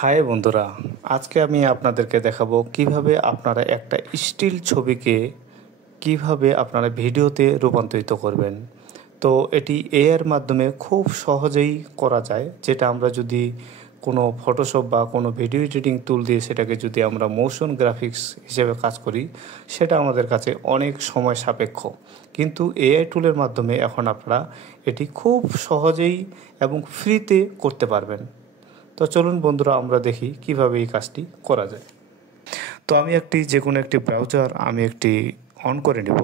High বন্ধুরা, আজকে আমি আপনাদেরকে দেখাবো কিভাবে আপনারা একটা স্টিল ছবিকে কিভাবে আপনারা ভিডিওতে রূপান্তরিত করবেন। তো এটি এআইয়ের মাধ্যমে খুব সহজেই করা যায়, যেটা আমরা যদি কোনো ফটোশপ বা কোনো ভিডিও এডিটিং টুল দিয়ে সেটাকে যদি আমরা মোশন গ্রাফিক্স হিসেবে কাজ করি, সেটা আমাদের কাছে অনেক সময় সাপেক্ষ। কিন্তু এআই টুলের মাধ্যমে এখন আপনারা এটি খুব সহজেই এবং ফ্রিতে করতে পারবেন। তো চলুন বন্ধুরা, আমরা দেখি কিভাবে এই কাজটি করা যায়। তো আমি যে কোনো একটি ব্রাউজার অন করে নেব।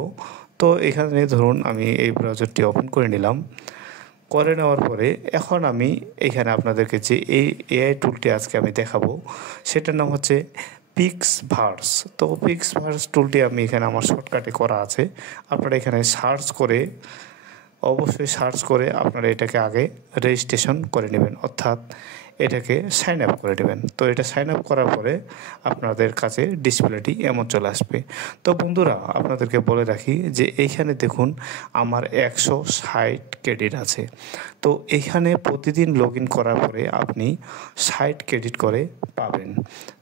তো এখানে ধরুন আমি এই ব্রাউজারটি ওপেন করে নিলাম। করে নেওয়ার পরে এখন আমি এখানে আপনাদেরকে যে এই এআই টুলটি আজকে আমি দেখাবো, সেটার নাম হচ্ছে পিক্সভার্স। তো পিক্সভার্স টুলটি আমি এখানে আমার শর্টকাটে করা আছে। আপনারা এখানে অবশ্যই সার্চ করে আপনারা এটাকে আগে রেজিস্ট্রেশন করে নেবেন, অর্থাৎ এটাকে সাইন আপ করে নেবেন। তো এটা সাইন আপ করার পরে আপনাদের কাছে ডিসপ্লেটি এমন চলে আসবে। তো বন্ধুরা, আপনাদেরকে বলে রাখি যে এইখানে দেখুন আমার 160 ক্রেডিট আছে। তো এইখানে প্রতিদিন লগ ইন করার পরে আপনি 60 ক্রেডিট করে পাবেন।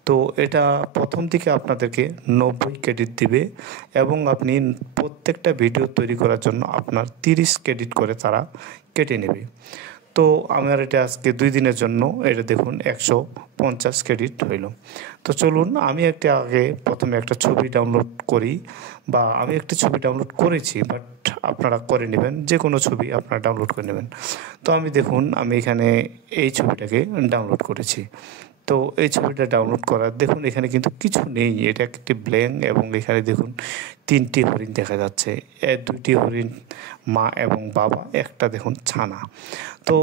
তো এটা প্রথম দিকে আপনাদেরকে 90 ক্রেডিট দিবে এবং আপনি প্রত্যেকটা ভিডিও তৈরি করার জন্য আপনার 30 ক্রেডিট করে তারা কেটে নেবে। তো আমার এটা আজকে 2 দিনের জন্য এটা দেখুন 150 ক্রেডিট হইল। তো চলুন আমি প্রথমে একটা ছবি ডাউনলোড করি, বা আমি একটি ছবি ডাউনলোড করেছি, বাট আপনারা করে নেবেন, যে কোনো ছবি আপনারা ডাউনলোড করে নেবেন। তো আমি এখানে এই ছবিটাকে ডাউনলোড করেছি। তো এই ছবিটা ডাউনলোড করার দেখুন এখানে কিন্তু কিছু নেই, এটা একটি ব্ল্যাঙ্ক, এবং এখানে দেখুন 3টি হরিণ দেখা যাচ্ছে। 2টি হরিণ মা এবং বাবা, একটা দেখুন ছানা। তো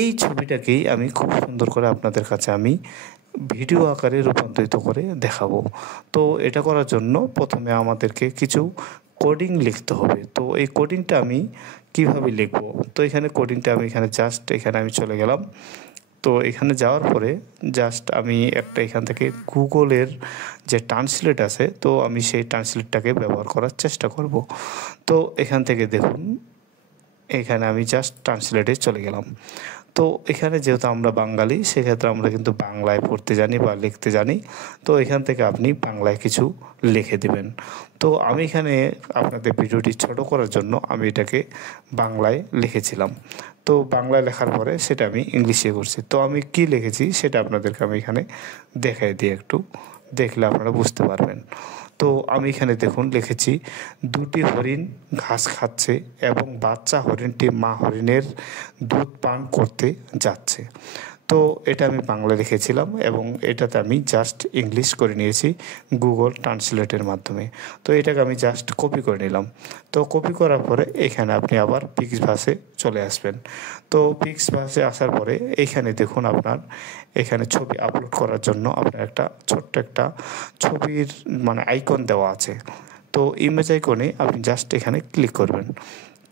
এই ছবিটাকেই আমি খুব সুন্দর করে আপনাদের কাছে আমি ভিডিও আকারে রূপান্তরিত করে দেখাবো। তো এটা করার জন্য প্রথমে আমাদেরকে কিছু কোডিং লিখতে হবে। তো এই কোডিংটা আমি কিভাবে লিখব? তো এখানে কোডিংটা আমি এখানে আমি চলে গেলাম। তো এখানে যাওয়ার পরে আমি এখান থেকে গুগলের যে ট্রান্সলেট আছে, তো আমি সেই ট্রান্সলেটটাকে ব্যবহার করার চেষ্টা করব। তো এখান থেকে দেখুন এখানে আমি ট্রান্সলেটে চলে গেলাম। তো এখানে যেহেতু আমরা বাঙালি, সেক্ষেত্রে আমরা কিন্তু বাংলায় পড়তে জানি বা লিখতে জানি। তো এখান থেকে আপনি বাংলায় কিছু লিখে দেবেন। তো আমি এখানে আপনাদের ভিডিওটি ছোট করার জন্য আমি এটাকে বাংলায় লিখেছিলাম। তো বাংলায় লেখার পরে সেটা আমি ইংলিশে করছি। তো আমি কি লিখেছি সেটা আপনাদেরকে আমি এখানে দেখাই দিই, একটু দেখলে আপনারা বুঝতে পারবেন। তো আমি এখানে দেখুন লিখেছি, 2টি হরিণ ঘাস খাচ্ছে এবং বাচ্চা হরিণটি মা হরিণের দুধ পান করতে যাচ্ছে। তো এটা আমি বাংলা লিখেছিলাম এবং এটাতে আমি ইংলিশ করে নিয়েছি গুগল ট্রান্সলেটের মাধ্যমে। তো এটাকে আমি কপি করে নিলাম। তো কপি করার পরে এখানে আপনি আবার পিক্সভার্সে চলে আসবেন। তো পিক্সভার্সে আসার পরে এইখানে দেখুন আপনার এখানে ছবি আপলোড করার জন্য আপনার ছোট্ট একটা ছবির আইকন দেওয়া আছে। তো ইমেজ আইকনে আপনি এখানে ক্লিক করবেন।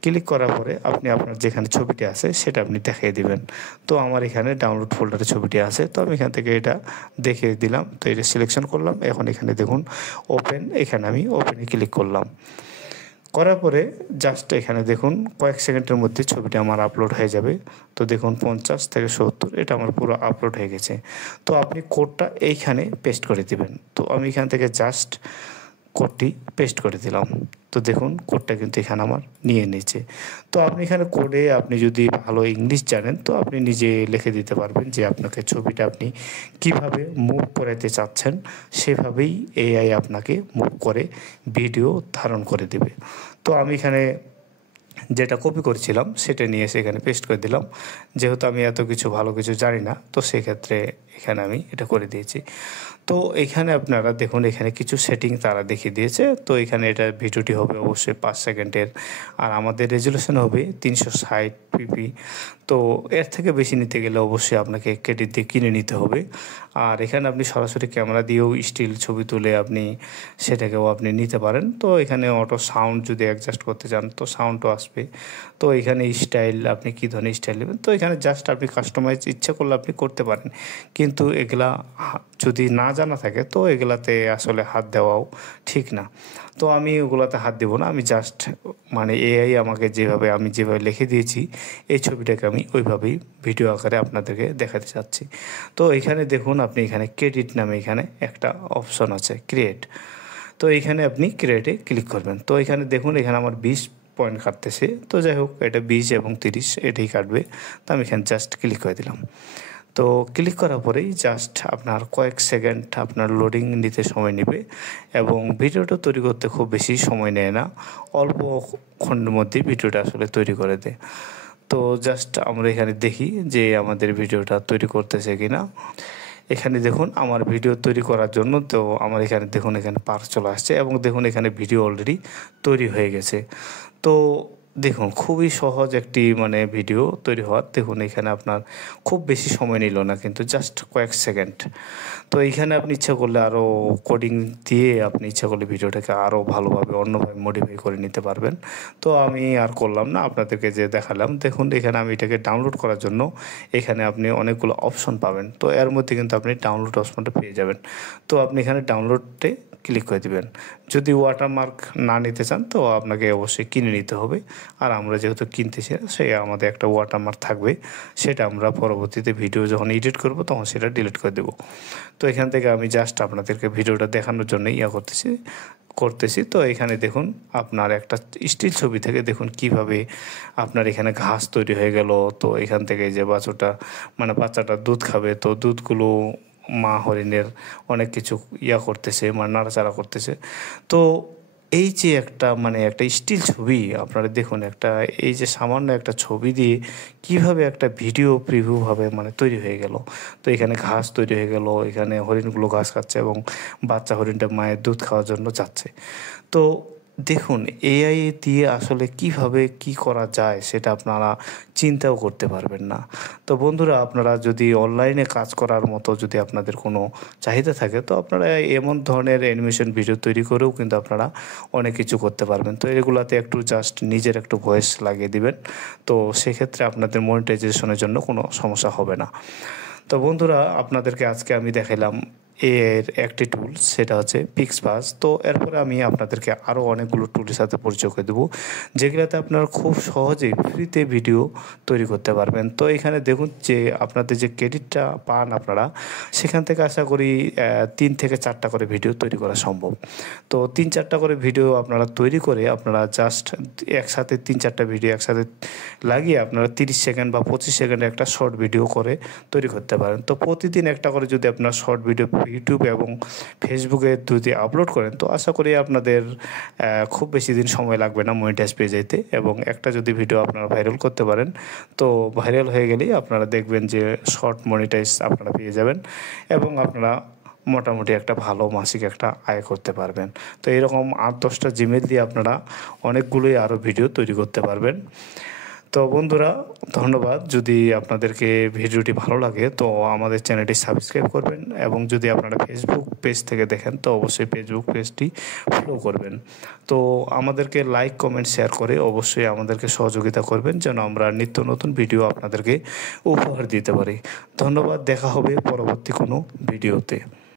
ক্লিক করার পরে আপনি আপনার যেখানে ছবিটি আছে সেটা আপনি দেখিয়ে দিবেন। তো আমার এখানে ডাউনলোড ফোল্ডারে ছবিটি আছে, তো আমি এখান থেকে এটা দেখিয়ে দিলাম। তো এটা সিলেকশন করলাম। এখন এখানে দেখুন ওপেন, এখানে আমি ওপেনে ক্লিক করলাম। করার পরে এখানে দেখুন কয়েক সেকেন্ডের মধ্যে ছবিটা আমার আপলোড হয়ে যাবে। তো দেখুন 50 থেকে 70 এটা আমার পুরো আপলোড হয়ে গেছে। তো আপনি কোডটা এইখানে পেস্ট করে দিবেন। তো আমি এখান থেকে কোডটি পেস্ট করে দিলাম। তো দেখুন কোডটা কিন্তু এখানে আমার নিয়ে নিয়েছে। তো আপনি এখানে কোডে আপনি যদি ভালো ইংলিশ জানেন, তো আপনি নিজে লিখে দিতে পারবেন যে আপনাকে ছবিটা আপনি কিভাবে মুভ করাতে চাচ্ছেন, সেভাবেই এআই আপনাকে মুভ করে ভিডিও ধারণ করে দেবে। তো আমি এখানে যেটা কপি করেছিলাম সেটা নিয়ে এসে এখানে পেস্ট করে দিলাম। যেহেতু আমি এত ভালো কিছু জানি না, তো সেক্ষেত্রে এখানে আমি এটা করে দিয়েছি। তো এখানে আপনারা দেখুন এখানে কিছু সেটিং তারা দেখিয়ে দিয়েছে। তো এখানে এটা ভিডিওটি হবে অবশ্যই 5 সেকেন্ডের, আর আমাদের রেজুলেশন হবে 360 পিপি। তো এর থেকে বেশি নিতে গেলে অবশ্যই আপনাকে ক্রেডিট দিয়ে কিনে নিতে হবে। আর এখানে আপনি সরাসরি ক্যামেরা দিয়েও স্টিল ছবি তুলে সেটাকেও আপনি নিতে পারেন। তো এখানে অটো সাউন্ড যদি অ্যাডজাস্ট করতে চান, তো সাউন্ডও আসবে। তো এখানে স্টাইল, আপনি কী ধরনের স্টাইল নেবেন, তো এখানে আপনি কাস্টমাইজ ইচ্ছা করলে আপনি করতে পারেন। কিন্তু এগুলা যদি না জানা থাকে তো এগুলাতে আসলে হাত দেওয়াও ঠিক না। তো আমি ওগুলাতে হাত দেবো না, আমি জাস্ট মানে এআই আমাকে আমি যেভাবে লিখে দিয়েছি এই ছবিটাকে আমি ওইভাবেই ভিডিও আকারে আপনাদেরকে দেখাতে চাচ্ছি। তো এখানে দেখুন, আপনি এখানে ক্রেডিট নামে এখানে একটা অপশন আছে ক্রিয়েট। তো এইখানে আপনি ক্রিয়েটে ক্লিক করবেন। তো এখানে দেখুন, এখানে আমার 20 পয়েন্ট কাটতেছে। তো যাই হোক, এটা 20 এবং 30 এটাই কাটবে। তো আমি এখানে জাস্ট ক্লিক করে দিলাম। তো ক্লিক করার পরেই জাস্ট আপনার কয়েক সেকেন্ড আপনার লোডিং নিতে সময় নেবে, এবং ভিডিওটা তৈরি করতে খুব বেশি সময় নেয় না, অল্প ক্ষণের মধ্যেই ভিডিওটা আসলে তৈরি করে দেয়। তো জাস্ট আমরা এখানে দেখি যে আমাদের ভিডিওটা তৈরি করতেছে কিনা। এখানে দেখুন, আমার ভিডিও তৈরি করার জন্য তো আমার এখানে দেখুন, এখানে পার চলে আসছে, এবং দেখুন এখানে ভিডিও অলরেডি তৈরি হয়ে গেছে। তো দেখুন, খুবই সহজ একটি মানে ভিডিও তৈরি হওয়ার। দেখুন এখানে আপনার খুব বেশি সময় নিল না, কিন্তু জাস্ট কয়েক সেকেন্ড। তো এইখানে আপনি ইচ্ছা করলে আরও কোডিং দিয়ে আপনি ইচ্ছা করলে ভিডিওটাকে আরও ভালোভাবে অন্যভাবে মডিফাই করে নিতে পারবেন। তো আমি আর করলাম না, আপনাদেরকে যে দেখালাম। দেখুন এখানে আমি এটাকে ডাউনলোড করার জন্য এখানে আপনি অনেকগুলো অপশন পাবেন। তো এর মধ্যে কিন্তু আপনি ডাউনলোড অপশনটা পেয়ে যাবেন। তো আপনি এখানে ডাউনলোডে ক্লিক করে দিবেন। যদি ওয়াটারমার্ক না নিতে চান তো আপনাকে অবশ্যই কিনে নিতে হবে। আর আমরা যেহেতু কিনতেছি না, সে আমাদের একটা ওয়াটারমার্ক থাকবে, সেটা আমরা পরবর্তীতে ভিডিও যখন এডিট করব তখন সেটা ডিলিট করে দেবো। তো এখান থেকে আমি জাস্ট আপনাদেরকে ভিডিওটা দেখানোর জন্য করতেছি। তো এখানে দেখুন, আপনার একটা স্টিল ছবি থেকে দেখুন কিভাবে আপনার এখানে ঘাস তৈরি হয়ে গেল। তো এখান থেকে যে বাচ্চাটা দুধ খাবে, তো দুধগুলো মা হরিণের অনেক কিছু করতেছে, মানে নাড়াচাড়া করতেছে। তো এই যে একটা স্টিল ছবি, আপনারা দেখুন এই যে সামান্য একটা ছবি দিয়ে কিভাবে একটা ভিডিও প্রিভিউভাবে তৈরি হয়ে গেল। তো এখানে ঘাস তৈরি হয়ে গেল, এখানে হরিণগুলো ঘাস খাচ্ছে এবং বাচ্চা হরিণটা মায়ের দুধ খাওয়ার জন্য যাচ্ছে। তো দেখুন, এআই দিয়ে আসলে কিভাবে কি করা যায় সেটা আপনারা চিন্তাও করতে পারবেন না। তো বন্ধুরা, আপনারা যদি অনলাইনে কাজ করার মতো যদি আপনাদের কোনো চাহিদা থাকে, তো আপনারা এমন ধরনের অ্যানিমেশন ভিডিও তৈরি করেও কিন্তু আপনারা অনেক কিছু করতে পারবেন। তো এগুলাতে একটু জাস্ট নিজের একটু ভয়েস লাগিয়ে দিবেন। তো সেক্ষেত্রে আপনাদের মনিটাইজেশনের জন্য কোনো সমস্যা হবে না। তো বন্ধুরা, আপনাদেরকে আজকে আমি দেখালাম এর একটি টুল, সেটা হচ্ছে পিক্সবাস। তো এরপরে আমি আপনাদেরকে আরও অনেকগুলো টুলের সাথে পরিচয় করে দেবো, যেগুলোতে আপনারা খুব সহজেই ফ্রিতে ভিডিও তৈরি করতে পারবেন। তো এখানে দেখুন যে আপনাদের যে ক্রেডিটটা পান আপনারা, সেখান থেকে আশা করি 3 থেকে 4টা করে ভিডিও তৈরি করা সম্ভব। তো 3-4টা করে ভিডিও আপনারা তৈরি করে আপনারা জাস্ট একসাথে 3-4টা ভিডিও একসাথে লাগিয়ে আপনারা 30 সেকেন্ড বা 25 সেকেন্ডের একটা শর্ট ভিডিও করে তৈরি করতে পারেন। তো প্রতিদিন একটা করে যদি আপনার শর্ট ভিডিও ইউটিউব এবং ফেসবুকে যদি আপলোড করেন, তো আশা করি আপনাদের খুব বেশি দিন সময় লাগবে না মনিটাইজ পেয়ে যেতে। এবং একটা যদি ভিডিও আপনারা ভাইরাল করতে পারেন, তো ভাইরাল হয়ে গেলেই আপনারা দেখবেন যে শর্ট মনিটাইজ আপনারা পেয়ে যাবেন, এবং আপনারা মোটামুটি একটা ভালো মাসিক একটা আয় করতে পারবেন। তো এরকম 8-10টা জিমেল দিয়ে আপনারা অনেকগুলোই আরও ভিডিও তৈরি করতে পারবেন। তো বন্ধুরা, ধন্যবাদ। যদি আপনাদেরকে ভিডিওটি ভালো লাগে তো আমাদের চ্যানেলটি সাবস্ক্রাইব করবেন, এবং যদি আপনারা ফেসবুক পেজ থেকে দেখেন তো অবশ্যই ফেসবুক পেজটি ফলো করবেন। তো আমাদেরকে লাইক, কমেন্ট, শেয়ার করে অবশ্যই আমাদেরকে সহযোগিতা করবেন, যেন আমরা নিত্য নতুন ভিডিও আপনাদেরকে উপহার দিতে পারি। ধন্যবাদ, দেখা হবে পরবর্তী কোনো ভিডিওতে।